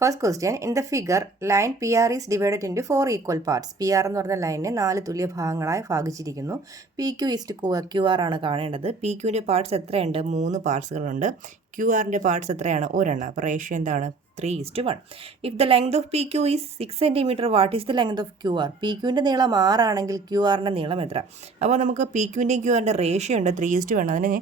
First question, in the figure line P R is divided into 4 equal parts. P R എന്ന് പറഞ്ഞ ലൈനിനെ 4 തുല്യ ഭാഗങ്ങളായി ഭാഗിച്ചിരിക്കുന്നു. P Q is to Q R ആണ് കാണേണ്ടത്. പി ക്യുവിൻ്റെ പാർട്സ് എത്രയുണ്ട്? 3 പാർട്സുകളുണ്ട്. ക്യു ആറിൻ്റെ പാർട്സ് എത്രയാണ്? ഒരെണ്ണം. അപ്പോൾ റേഷ്യോ എന്താണ്? 3:1. If the length of P Q is 6 centimetre, what is the length of Q R? P ക്യുവിൻ്റെ നീളം 6 ആണെങ്കിൽ ക്യു ആറിൻ്റെ നീളം എത്ര? അപ്പോൾ നമുക്ക് പി ക്യുവിൻ്റെയും ക്യു ആറിൻ്റെ റേഷ്യോ ഉണ്ട് 3:1. അതിന്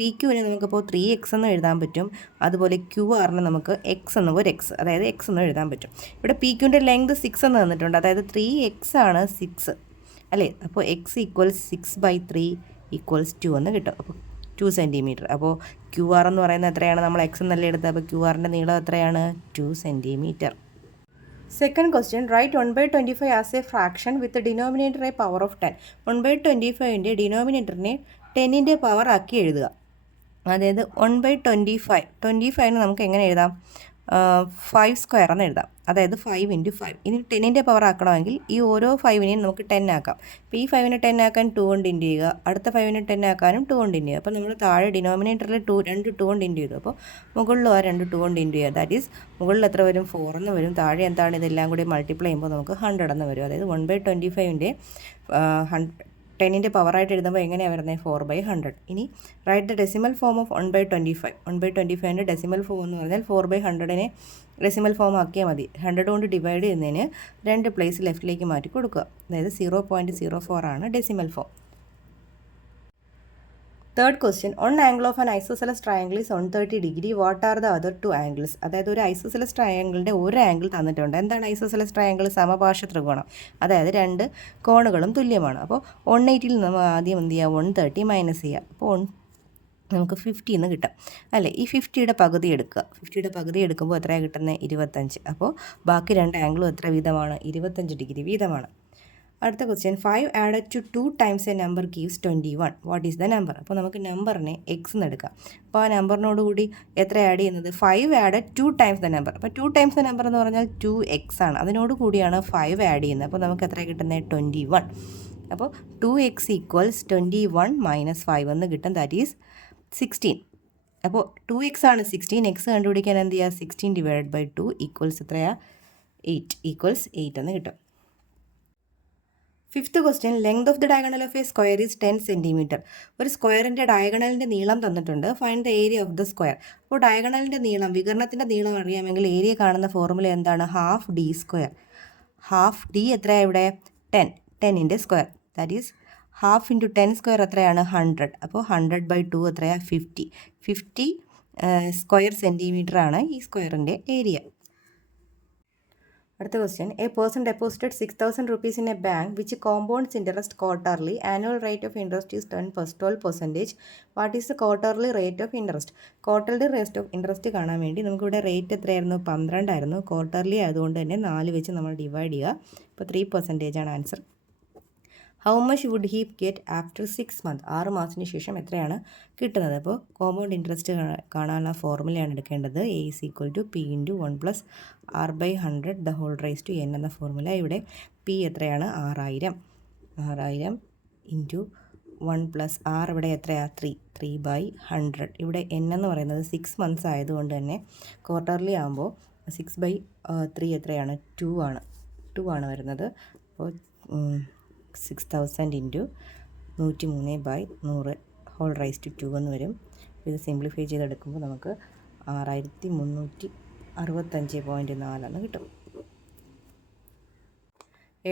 പി ക്യുവിനെ നമുക്കിപ്പോൾ 3x എന്ന് എഴുതാൻ പറ്റും. അതുപോലെ ക്യു ആറിന് നമുക്ക് എക്സ് എന്ന് ഒരു എക്സ്, അതായത് എക്സ് എന്ന് എഴുതാൻ പറ്റും. ഇവിടെ പി ക്യുവിൻ്റെ ലെങ്ത് 6 എന്ന് തന്നിട്ടുണ്ട്, അതായത് 3x ആണ് 6 അല്ലേ. അപ്പോൾ എക്സ് ഈക്വൽസ് 6/3 ഈക്വൽസ് 2 എന്ന് കിട്ടും. അപ്പോൾ 2 സെൻറ്റിമീറ്റർ. അപ്പോൾ ക്യു ആർ എന്ന് പറയുന്നത് എത്രയാണ്? നമ്മൾ എക്സ് എന്നല്ലേ എടുത്തത്. അപ്പോൾ ക്യു ആറിൻ്റെ നീളം എത്രയാണ്? 2 centimetre. Second question, write 1/25 as a fraction with denominator a power of 10. 1/25ൻ്റെ ഡിനോമിനേറ്ററിനെ 10ൻ്റെ പവർ ആക്കി എഴുതുക. അതായത് 1/25 നമുക്ക് എങ്ങനെ എഴുതാം? 5² എന്ന് എഴുതാം. അതായത് 5 × 5. ഇനി 10ൻ്റെ പവർ ആക്കണമെങ്കിൽ ഈ ഓരോ 5നെയും നമുക്ക് 10 ആക്കാം. അപ്പോൾ ഈ 5നെ 10 ആക്കാൻ 2 കൊണ്ട് ഇൻറ്റു ചെയ്യുക. അടുത്ത 5നെ 10 ആക്കാനും 2 കൊണ്ട് ഇൻറ്റു ചെയ്യുക. അപ്പോൾ നമ്മൾ താഴെ ഡിനോമിനേറ്ററിൽ 2 കൊണ്ട് ഇൻറ്റു ചെയ്തു. അപ്പോൾ മുകളിലും ആ 2 കൊണ്ട് ഇൻറ്റു ചെയ്യുക. ദാറ്റ് ഈസ് മുകളിൽ എത്ര വരും? 4 എന്ന് വരും. താഴെ എന്താണ്? ഇതെല്ലാം കൂടി മൾട്ടിപ്ലൈ ചെയ്യുമ്പോൾ നമുക്ക് 100 എന്ന് വരും. അതായത് 1/25ൻ്റെ 10ൻ്റെ പവറായിട്ട് എഴുതുമ്പോൾ എങ്ങനെയാണ് വരുന്നത്? 4/100. ഇനി write the decimal form of 1/25. 1/25ൻ്റെ ഡെസിമൽ ഫോം എന്ന് പറഞ്ഞാൽ 4/100നെ ഡെസിമൽ ഫോം ആക്കിയാൽ മതി. 100 കൊണ്ട് ഡിവൈഡ് ചെയ്യുന്നതിന് 2 പ്ലേസ് ലെഫ്റ്റിലേക്ക് മാറ്റി കൊടുക്കുക. അതായത് 0.04 ആണ് decimal form. Third question, one angle of an isosceles triangle is 130 degree. What are the other 2 angles? അതായത് ഒരു ഐസോസെലസ് ട്രയാംഗിളിൻ്റെ ഒരു ആംഗിൾ തന്നിട്ടുണ്ട്. എന്താണ് ഐസോസെലസ് ട്രയാംഗിൾ? സമപാർശ്വ ത്രികോണം. അതായത് 2 കോണുകളും തുല്യമാണ്. അപ്പോൾ 180ൽ നമ്മൾ ആദ്യം എന്ത് ചെയ്യുക? 130 മൈനസ് ചെയ്യുക. അപ്പോൾ നമുക്ക് 50 എന്ന് കിട്ടും അല്ലേ. ഈ 50യുടെ പകുതി എടുക്കുക. 50യുടെ പകുതി എടുക്കുമ്പോൾ എത്രയാണ് കിട്ടുന്നത്? 25. അപ്പോൾ ബാക്കി 2 ആംഗിളും എത്ര വീതമാണ്? 25 ഡിഗ്രി വീതമാണ്. അടുത്ത question, 5 added to 2 times a number gives 21. What is the number? അപ്പോൾ നമുക്ക് നമ്പറിനെ എക്സ് എന്ന് എടുക്കാം. അപ്പോൾ ആ നമ്പറിനോട് കൂടി എത്ര ആഡ് ചെയ്യുന്നത്? 5 ആഡഡ് 2 ടൈംസ് ദ നമ്പർ. അപ്പോൾ 2 ടൈംസ് ദ നമ്പർ എന്ന് പറഞ്ഞാൽ 2x ആണ്. അതിനോട് കൂടിയാണ് 5 ആഡ് ചെയ്യുന്നത്. അപ്പോൾ നമുക്ക് എത്ര കിട്ടുന്നത്? 21. അപ്പോൾ 2x ഈക്വൽസ് 21 - 5 എന്ന് കിട്ടും. That is 16. അപ്പോൾ 2x ആണ് 16. എക്സ് കണ്ടുപിടിക്കാൻ എന്ത് ചെയ്യുക? 16/2 ഈക്വൽസ് എത്രയാണ്? 8 ഈക്വൽസ് 8 എന്ന് കിട്ടും. Fifth question, length of the diagonal of A square is 10 centimetre. ഒരു സ്ക്വയറിൻ്റെ ഡയഗണലിൻ്റെ നീളം തന്നിട്ടുണ്ട്. Find the area of the square. അപ്പോൾ ഡയഗണലിൻ്റെ നീളം, വികരണത്തിൻ്റെ നീളം അറിയാമെങ്കിൽ ഏരിയ കാണുന്ന ഫോർമുല എന്താണ്? ½ d². ½ d എത്രയാണ് ഇവിടെ? 10. 10ൻ്റെ സ്ക്വയർ. ദാറ്റ് ഈസ് ½ × 10² എത്രയാണ്? 100. അപ്പോൾ 100/2 എത്രയാണ്? 50. 50 സ്ക്വയർ സെൻറ്റിമീറ്റർ ആണ് ഈ സ്ക്വയറിൻ്റെ ഏരിയ. അടുത്ത question, A person deposited 6,000 rupees in a bank which compounds interest quarterly. Annual rate of interest is 12%. What is the quarterly rate of interest? Quarterly rate of interest കാണാൻ വേണ്ടി നമുക്കിവിടെ rate എത്രയായിരുന്നു? 12 ആയിരുന്നു. Quarterly ആയതുകൊണ്ട് തന്നെ 4 വെച്ച് നമ്മൾ ഡിവൈഡ് ചെയ്യുക. ഇപ്പോൾ 3% ആണ് answer. How much would he get after 6 months? 6 മാസത്തിന് ശേഷം എത്രയാണ് കിട്ടുന്നത്? അപ്പോൾ കോമ്പൗണ്ട് ഇൻട്രസ്റ്റ് കാണാനുള്ള ഫോർമുലയാണ് എടുക്കേണ്ടത്. A is equal to P × 1 + R/100 the whole raised to n എന്ന ഫോർമുല. ഇവിടെ P എത്രയാണ്? 6000. 6000 × 1 + R ഇവിടെ എത്രയാണ്? 3/100. ഇവിടെ n എന്ന് പറയുന്നത് 6 months ആയതുകൊണ്ട് തന്നെ ക്വാർട്ടർലി ആകുമ്പോൾ 6/3 എത്രയാണ്? 2 ആണ് വരുന്നത്. അപ്പോൾ 6000 × 103/100 ഹോൾ റൈസ് ടു 2 എന്ന് വരും. ഇത് സിംപ്ലിഫൈ ചെയ്തെടുക്കുമ്പോൾ നമുക്ക് 6365.4 എന്ന് കിട്ടും.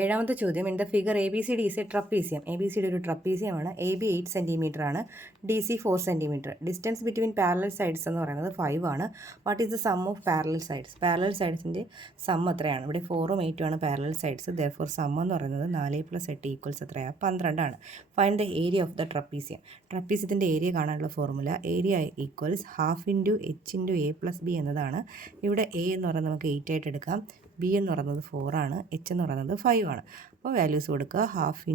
ഏഴാമത്തെ ചോദ്യം, in the figure ABCD is a trapezium. ABCD ഒരു ട്രപ്പീസിയമാണ്. AB 8 സെൻറ്റിമീറ്റർ ആണ്. DC 4 centimetre. Distance between parallel sides എന്ന് പറയുന്നത് 5 ആണ്. What is the sum of parallel sides? Parallel സൈഡ്സിൻ്റെ സം എത്രയാണ്? ഇവിടെ 4ഉം 8ഉം ആണ് പാരലൽ സൈഡ്സ്. ദെർഫോർ സം എന്ന് പറയുന്നത് 4 + 8 ഈക്വൽസ് എത്രയാണ്? 12 ആണ്. Find the area of the trapezium. ട്രപ്പീസിയത്തിൻ്റെ ഏരിയ കാണാനുള്ള formula area equals ½ × h × a + b എന്നതാണ്. ഇവിടെ a എന്ന് പറയുന്നത് നമുക്ക് 8 ആയിട്ട് എടുക്കാം. b എന്ന് പറയുന്നത് 4 ആണ്. h എന്ന് പറയുന്നത് 5 ആണ്. അപ്പോൾ വാല്യൂസ് കൊടുക്കുക. ½ ×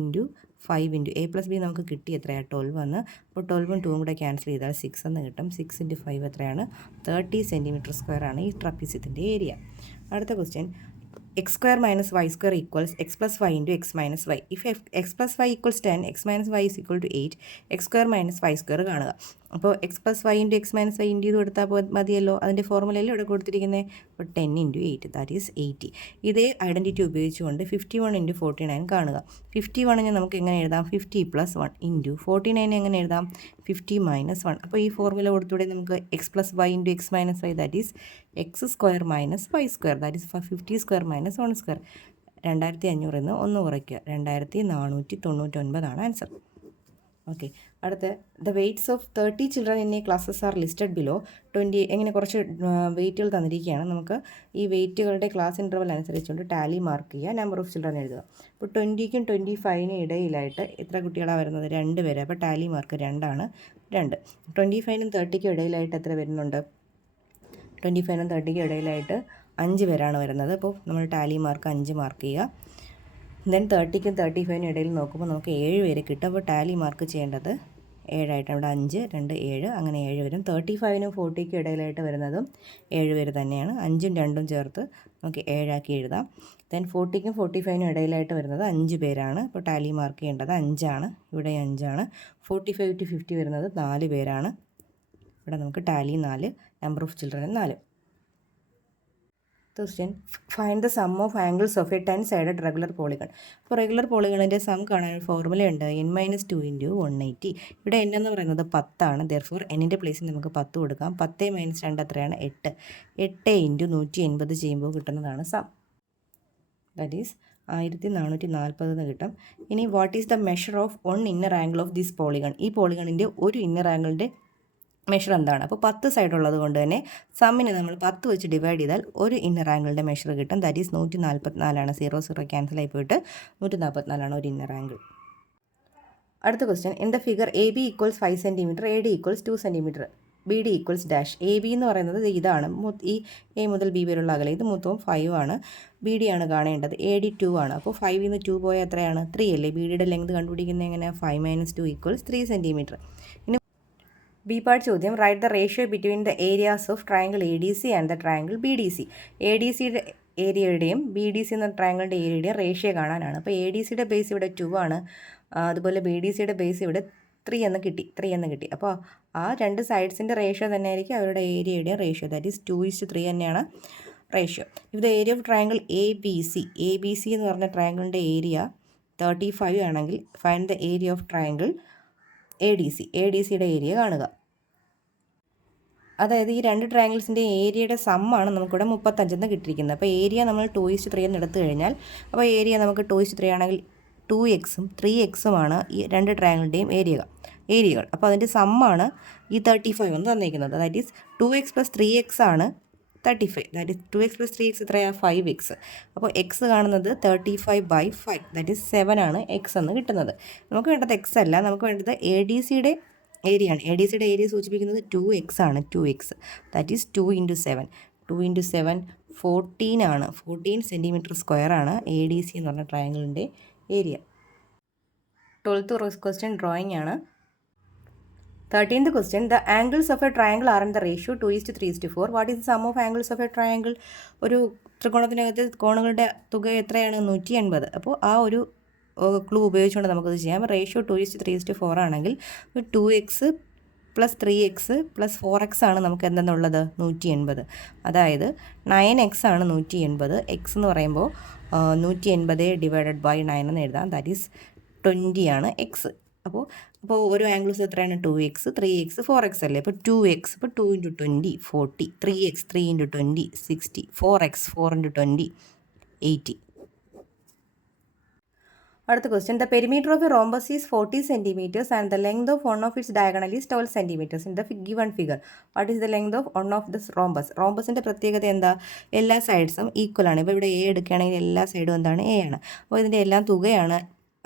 5 × a + b നമുക്ക് കിട്ടി എത്രയാണ്? 12 എന്ന്. അപ്പോൾ 12ഉം 2ഉം കൂടെ ക്യാൻസൽ ചെയ്താൽ 6 എന്ന് കിട്ടും. 6 × 5 എത്രയാണ്? 30 cm² ആണ് ഈ ട്രപ്പീസിയത്തിൻ്റെ ഏരിയ. അടുത്ത question, x² - y² equals x + y × x - y. If x + y = 10, x - y = 8, x² - y² കാണുക. അപ്പോൾ x plus y into x minus y into ഇത് കൊടുത്താൽ മതിയല്ലോ. അതിൻ്റെ ഫോർമുലയല്ലേ ഇവിടെ കൊടുത്തിരിക്കുന്നത്. അപ്പോൾ 10 ഇൻറ്റു 8 ദാറ്റ് ഈസ് 80. ഇതേ ഐഡൻറ്റിറ്റി ഉപയോഗിച്ചുകൊണ്ട് 51 ഇൻറ്റു 49 കാണുക. 51 നമുക്ക് എങ്ങനെ എഴുതാം? 50 പ്ലസ് 1 ഇൻറ്റു 49 എങ്ങനെ എഴുതാം? 50 മൈനസ് 1. അപ്പോൾ ഈ ഫോർമുല കൊടുത്തൂടെ നമുക്ക്? X plus y into x minus y that is x square minus y square that is 50 square minus 1 square. 2500 എന്ന് 1 കുറയ്ക്കുക. 2499 ആൻസർ. ഓക്കെ, അടുത്ത് the weights of 30 children in a classes are listed below 20. എങ്ങനെ കുറച്ച് വെയ്റ്റുകൾ തന്നിരിക്കുകയാണ്. നമുക്ക് ഈ വെയ്റ്റുകളുടെ ക്ലാസ് ഇൻ്റർവൽ അനുസരിച്ചുകൊണ്ട് ടാലി മാർക്ക് ചെയ്യുക, നമ്പർ ഓഫ് ചിൽഡ്രൻ എഴുതുക. ഇപ്പോൾ 20ക്കും 25നും ഇടയിലായിട്ട് എത്ര കുട്ടികളാണ് വരുന്നത്? 2 പേര്. അപ്പോൾ ടാലി മാർക്ക് 2 ആണ്. 2. 25നും 30ക്കും ഇടയിലായിട്ട് എത്ര വരുന്നുണ്ട്? 25നും 30ക്കും ഇടയിലായിട്ട് 5 പേരാണ് വരുന്നത്. അപ്പോൾ നമ്മൾ ടാലി മാർക്ക് 5 മാർക്ക് ചെയ്യുക. ദെൻ 30ക്കും 35നും ഇടയിൽ നോക്കുമ്പോൾ നമുക്ക് 7 പേര് കിട്ടും. അപ്പോൾ ടാലി മാർക്ക് ചെയ്യേണ്ടത് 7 ഇവിടെ 5 2 7 അങ്ങനെ 7 വരും. 35നും 40ക്കും ഇടയിലായിട്ട് വരുന്നതും 7 പേര് തന്നെയാണ്. 5ഉം 2ഉം ചേർത്ത് നമുക്ക് 7 ആക്കി എഴുതാം. ദെൻ 40ക്കും 45നും ഇടയിലായിട്ട് വരുന്നത് 5 പേരാണ്. അപ്പോൾ ടാലി മാർക്ക് ചെയ്യേണ്ടത് 5 ആണ്. ഇവിടെ 5 ആണ്. 45 to 50 വരുന്നത് 4 പേരാണ്. ഇവിടെ നമുക്ക് Tally 4, number of children 4. Question, find the sum of angles of A 10 sided regular polygon. അപ്പോൾ റെഗുലർ പോളിഗണിൻ്റെ സം കാണാൻ ഫോർമുലയുണ്ട്. n-2 into 180. ഇവിടെ n എന്ന് പറയുന്നത് 10 ആണ്. ദെർഫോർ എന്നിൻ്റെ പ്ലേസിൽ നമുക്ക് 10 കൊടുക്കാം. 10 - 2 എത്രയാണ്? 8. 8 ഇൻറ്റു 180 ചെയ്യുമ്പോൾ കിട്ടുന്നതാണ് സം. ദാറ്റ് ഈസ് 1440 എന്ന് കിട്ടും. ഇനി what is the measure of 1 inner angle of this polygon. ഈ പോളിഗണിൻ്റെ ഒരു ഇന്നർ ആംഗിളിൻ്റെ മെഷർ എന്താണ്? അപ്പോൾ 10 സൈഡ് ഉള്ളത് കൊണ്ട് തന്നെ സമ്മിനെ നമ്മൾ 10 വെച്ച് ഡിവൈഡ് ചെയ്താൽ ഒരു ഇന്നർ ആംഗിളിൻ്റെ മെഷർ കിട്ടും. ദാറ്റ് ഈസ് 144 0 ക്യാൻസൽ ആയി പോയിട്ട് 144 ഒരു ഇന്നർ ആംഗിൾ. അടുത്ത question, in the figure A B equals 5 centimetre, A D equals 2 centimetre, B D equals dash. A B എന്ന് പറയുന്നത് ഇതാണ്. ഈ എ മുതൽ ബി വരെയുള്ള അകലെ ഇത് മൊത്തവും 5 ആണ്. ബി ഡി ആണ് കാണേണ്ടത്. എ ഡി 2 ആണ്. അപ്പോൾ 5 നിന്ന് 2 പോയാൽ എത്രയാണ്? 3 അല്ലേ. ബി ഡിയുടെ ലെങ്ത് കണ്ടുപിടിക്കുന്നത് എങ്ങനെ? 5 - 2 ഈക്വൽസ് 3 സെൻറ്റിമീറ്റർ. ഇനി ബി പാർട്ട് ചോദ്യം, write the ratio between the areas of triangle A D C and the triangle B D C. A D സിയുടെ ഏരിയയുടെയും ബി ഡി സി എന്ന ട്രയാങ്കിളിൻ്റെ ഏരിയയുടെയും റേഷ്യോ കാണാനാണ്. അപ്പോൾ എ ഡി സിയുടെ ബേസ് ഇവിടെ 2 ആണ്. അതുപോലെ ബി ഡി സിയുടെ ബേസ് ഇവിടെ 3 എന്ന് കിട്ടി. അപ്പോൾ ആ രണ്ട് സൈഡ്സിൻ്റെ റേഷ്യോ തന്നെ ആയിരിക്കും അവരുടെ ഏരിയയുടെയും റേഷ്യോ. ദാറ്റ് ഈസ് 2:3 തന്നെയാണ് ratio. If the area of triangle A B C എന്ന് പറഞ്ഞ ട്രയാങ്കിളിൻ്റെ ഏരിയ 35 ആണെങ്കിൽ find the area of triangle A D സിയുടെ ഏരിയ കാണുക. അതായത് ഈ രണ്ട് ട്രയാങ്കിൾസിൻ്റെ ഏരിയയുടെ സമ്മാണ് നമുക്കിവിടെ 35 എന്ന് കിട്ടിയിരിക്കുന്നത്. അപ്പോൾ ഏരിയ നമ്മൾ 2:3 എന്ന് എടുത്തു കഴിഞ്ഞാൽ, അപ്പോൾ ഏരിയ നമുക്ക് 2:3 ആണെങ്കിൽ 2x-ഉം 3x-ഉമാണ് ഈ രണ്ട് ട്രയാങ്കിളിൻ്റെയും ഏരിയകൾ. അപ്പോൾ അതിൻ്റെ സമ്മാണ് ഈ 35 എന്ന് തന്നിരിക്കുന്നത്. ദാറ്റ് ഈസ് 2x + 3x ആണ് 35. ദാറ്റ് ഈസ് 2x + 3x എത്രയാണ്? 5x. അപ്പോൾ എക്സ് കാണുന്നത് 35/5 ദാറ്റ് ഈസ് 7 ആണ് എക്സ് എന്ന് കിട്ടുന്നത്. നമുക്ക് വേണ്ടത് എക്സ് അല്ല, നമുക്ക് വേണ്ടത് എ ഡി സിയുടെ ഏരിയ ആണ്. എ ഡി സിയുടെ ഏരിയ സൂചിപ്പിക്കുന്നത് 2x ആണ്. 2x that is 2 × 7. 2 × 7 14 ആണ്. 14 സെൻറ്റിമീറ്റർ സ്ക്വയർ ആണ് എ ഡി സി എന്ന് പറഞ്ഞ ട്രയാങ്കിളിൻ്റെ ഏരിയ. 12th ക്വസ്റ്റ്യൻ ഡ്രോയിങ് ആണ്. 13th question, the angles of a triangle are in the ratio 2:3:4. What is the sum of angles of a triangle? ഒരു ത്രികോണത്തിനകത്ത് കോണുകളുടെ തുക എത്രയാണ്? 180. അപ്പോൾ ആ ഒരു ക്ലൂ ഉപയോഗിച്ചുകൊണ്ട് നമുക്കത് ചെയ്യാം. റേഷ്യോ 2:3:4 ആണെങ്കിൽ 2x + 3x + 4x ആണ് നമുക്ക് എന്തെന്നുള്ളത്? 180. അതായത് 9x ആണ് 180. എക്സ് എന്ന് പറയുമ്പോൾ 180 / 9 എന്ന് എഴുതാം. ദാറ്റ് ഈസ് 20 ആണ് എക്സ്. അപ്പോൾ ഒരു ആംഗിൾസ് എത്രയാണ്? 2x 3x 4x അല്ലേ. അപ്പോൾ 2x, അപ്പോൾ 2 × 20 40, 3x 3 × 20 60, 4x 4 × 20 80. അടുത്ത question, the perimeter of a rhombus is 40 centimeters and the length of one of its diagonal is 12 centimeters. In the given figure what is the length of one of this rhombus? റോംബസിൻ്റെ പ്രത്യേകത എന്താ? എല്ലാ സൈഡ്സും equal ആണ്. ഇപ്പോൾ ഇവിടെ A എടുക്കുകയാണെങ്കിൽ എല്ലാ സൈഡും എന്താണ്? എ ആണ്. അപ്പോൾ ഇതിൻ്റെ എല്ലാം തുകയാണ്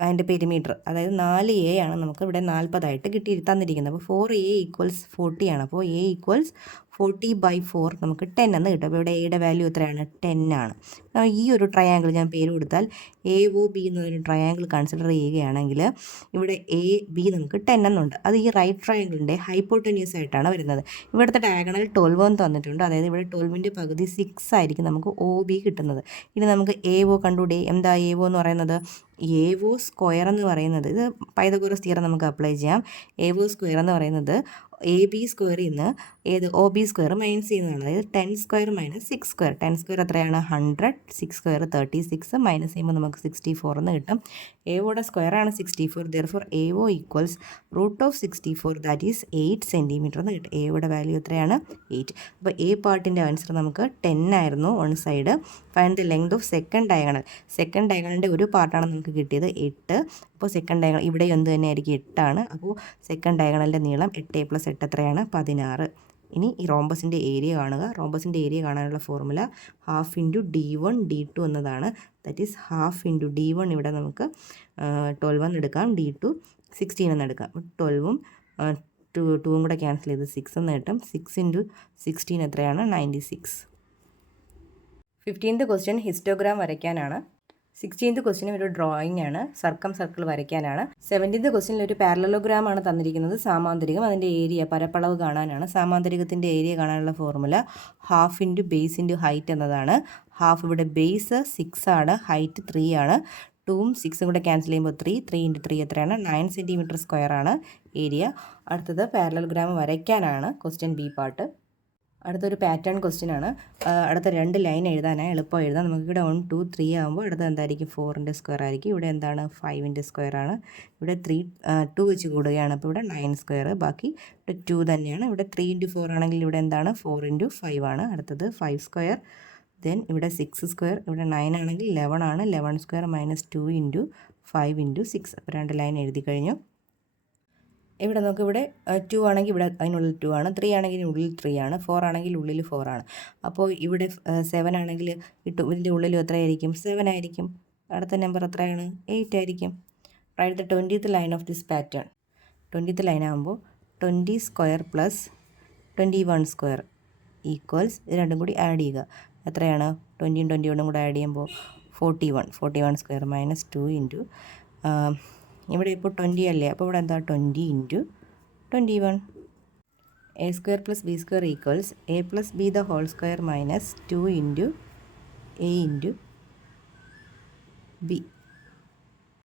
അതിൻ്റെ പെരിമീറ്റർ. അതായത് 4a ആണ് നമുക്ക് ഇവിടെ 40 ആയിട്ട് തന്നിരിക്കുന്നത്. അപ്പോൾ 4a = 40 ആണ്. അപ്പോൾ a = 40/4 നമുക്ക് 10 എന്ന് കിട്ടും. അപ്പോൾ ഇവിടെ എയുടെ വാല്യൂ എത്രയാണ്? 10 ആണ്. ഈ ഒരു ട്രയാങ്കിൾ ഞാൻ പേര് കൊടുത്താൽ AOB എന്നൊരു ട്രയാങ്കിൾ കൺസിഡർ ചെയ്യുകയാണെങ്കിൽ ഇവിടെ AB നമുക്ക് 10 എന്നുണ്ട്. അത് ഈ റൈറ്റ് ട്രയാങ്കിളിൻ്റെ ഹൈപ്പോട്ടന്യൂസ് ആയിട്ടാണ് വരുന്നത്. ഇവിടുത്തെ ഡയഗണൽ 12 എന്ന് തന്നിട്ടുണ്ട്. അതായത് ഇവിടെ 12ൻ്റെ പകുതി 6 ആയിരിക്കും നമുക്ക് OB കിട്ടുന്നത്. ഇനി നമുക്ക് AO കണ്ടുകൂടെ? എന്താ AO എന്ന് പറയുന്നത്? AO സ്ക്വയർ എന്ന് പറയുന്നത്, ഇത് പൈതഗോറസ് തിയറം നമുക്ക് അപ്ലൈ ചെയ്യാം. AO സ്ക്വയർ എന്ന് പറയുന്നത് എ ബി സ്ക്വയറിൽ നിന്ന് ഒ ബി സ്ക്വയർ മൈനസ് ചെയ്യുന്നതാണ്. അതായത് 10 സ്ക്വയർ മൈനസ് 6 സ്ക്വയർ. 10 സ്ക്വയർ എത്രയാണ് 100, 6 സ്ക്വയർ 36, മൈനസ് ചെയ്യുമ്പോൾ നമുക്ക് 64 എന്ന് കിട്ടും. എയുടെ സ്ക്വയറാണ് 64, therefore AO equals √64, that is 8 centimetre എന്ന് കിട്ടും. എയുടെ വാല്യൂ എത്രയാണ് 8. അപ്പോൾ എ പാർട്ടിൻ്റെ ആൻസർ നമുക്ക് 10 ആയിരുന്നു one side. Find the length of second diagonal. Second ഡയഗണലിൻ്റെ ഒരു പാർട്ടാണ് നമുക്ക് കിട്ടിയത് 8. അപ്പോൾ സെക്കൻഡ് ഡയഗണൽ ഇവിടെ എന്ത് തന്നെ ആയിരിക്കും 8 അപ്പോൾ സെക്കൻഡ് ഡയഗണലിൻ്റെ നീളം 8 + 8 എത്രയാണ് 16. ഇനി ഈ റോംബസിൻ്റെ ഏരിയ കാണുക. റോംബസിൻ്റെ ഏരിയ കാണാനുള്ള ഫോർമുല ½ × d1 d2 എന്നതാണ്. ദാറ്റ് ഈസ് ½ × d1 ഇവിടെ നമുക്ക് 12 എന്ന് എടുക്കാം, d2 16 എന്ന് എടുക്കാം. 12ഉം 2ഉം കൂടെ ക്യാൻസൽ ചെയ്ത് 6 എന്ന് കിട്ടും. 6 × 16 എത്രയാണ് 96. 15th question histogram വരയ്ക്കാനാണ്. 16th ക്വസ്റ്റ്യനും ഒരു ഡ്രോയിങ് ആണ്, സർക്കിൾ വരയ്ക്കാനാണ്. 17th ക്വസ്റ്റ്യനിൽ ഒരു പാരലലോഗ്രാം ആണ് തന്നിരിക്കുന്നത്, സാമാന്തരികം. അതിൻ്റെ ഏരിയ പരപ്പളവ് കാണാനാണ്. സാമാന്തരികത്തിൻ്റെ ഏരിയ കാണാനുള്ള ഫോർമുല ½ × ബേസ് × ഹൈറ്റ് എന്നതാണ്. ഹാഫ് ഇവിടെ ബേസ് 6 ആണ്, ഹൈറ്റ് 3 ആണ്. 2ഉം 6ഉം കൂടെ ക്യാൻസൽ ചെയ്യുമ്പോൾ 3 × 3 എത്രയാണ് 9 സെൻറ്റിമീറ്റർ സ്ക്വയർ ആണ് ഏരിയ. അടുത്തത് പാരലലോഗ്രാം വരയ്ക്കാനാണ് ക്വസ്റ്റ്യൻ ബി പാർട്ട്. അടുത്തൊരു പാറ്റേൺ ക്വസ്റ്റ്യൻ ആണ്. അടുത്ത 2 ലൈൻ എഴുതാനായി എളുപ്പം എഴുതാം. നമുക്കിവിടെ 1 2 3 ആകുമ്പോൾ അടുത്ത എന്തായിരിക്കും 4ൻ്റെ സ്ക്വയർ ആയിരിക്കും. ഇവിടെ എന്താണ് 5ൻ്റെ സ്ക്വയർ ആണ്. ഇവിടെ 2 വെച്ച് കൂടുകയാണ്, അപ്പോൾ ഇവിടെ 9 സ്ക്വയർ. ബാക്കി ഇവിടെ 2 തന്നെയാണ്. ഇവിടെ 3 × 4 ആണെങ്കിൽ ഇവിടെ എന്താണ് 4 × 5 ആണ്. അടുത്തത് 5 സ്ക്വയർ. ദെൻ ഇവിടെ 6 സ്ക്വയർ. ഇവിടെ 9 ആണെങ്കിൽ 11 ആണ്. 11 സ്ക്വയർ മൈനസ് 2 × 5 × 6. അപ്പോൾ 2 ലൈൻ എഴുതി കഴിഞ്ഞു. ഇവിടെ നമുക്ക് ഇവിടെ 2 ആണെങ്കിൽ ഇവിടെ അതിനുള്ളിൽ 2 ആണ്, 3 ആണെങ്കിൽ ഉള്ളിൽ 3 ആണ്, 4 ആണെങ്കിൽ ഉള്ളിൽ 4 ആണ്. അപ്പോൾ ഇവിടെ 7 ആണെങ്കിൽ ഇതിൻ്റെ ഉള്ളിൽ എത്രയായിരിക്കും 7 ആയിരിക്കും. അടുത്ത നമ്പർ എത്രയാണ് 8 ആയിരിക്കും. Write the 20th line of this pattern. 20th line ആകുമ്പോൾ 20 സ്ക്വയർ പ്ലസ് 21 സ്ക്വയർ ഈക്വൽസ് ഇത് രണ്ടും കൂടി ആഡ് ചെയ്യുക. എത്രയാണ് 20യും 21ഉം കൂടെ ആഡ് ചെയ്യുമ്പോൾ 41 സ്ക്വയർ മൈനസ് 2 × ഇവിടെ ഇപ്പോൾ 20 അല്ലേ, അപ്പോൾ ഇവിടെ എന്താ 20 × 21. a square plus b square equals a + b the whole square minus 2 × a × b.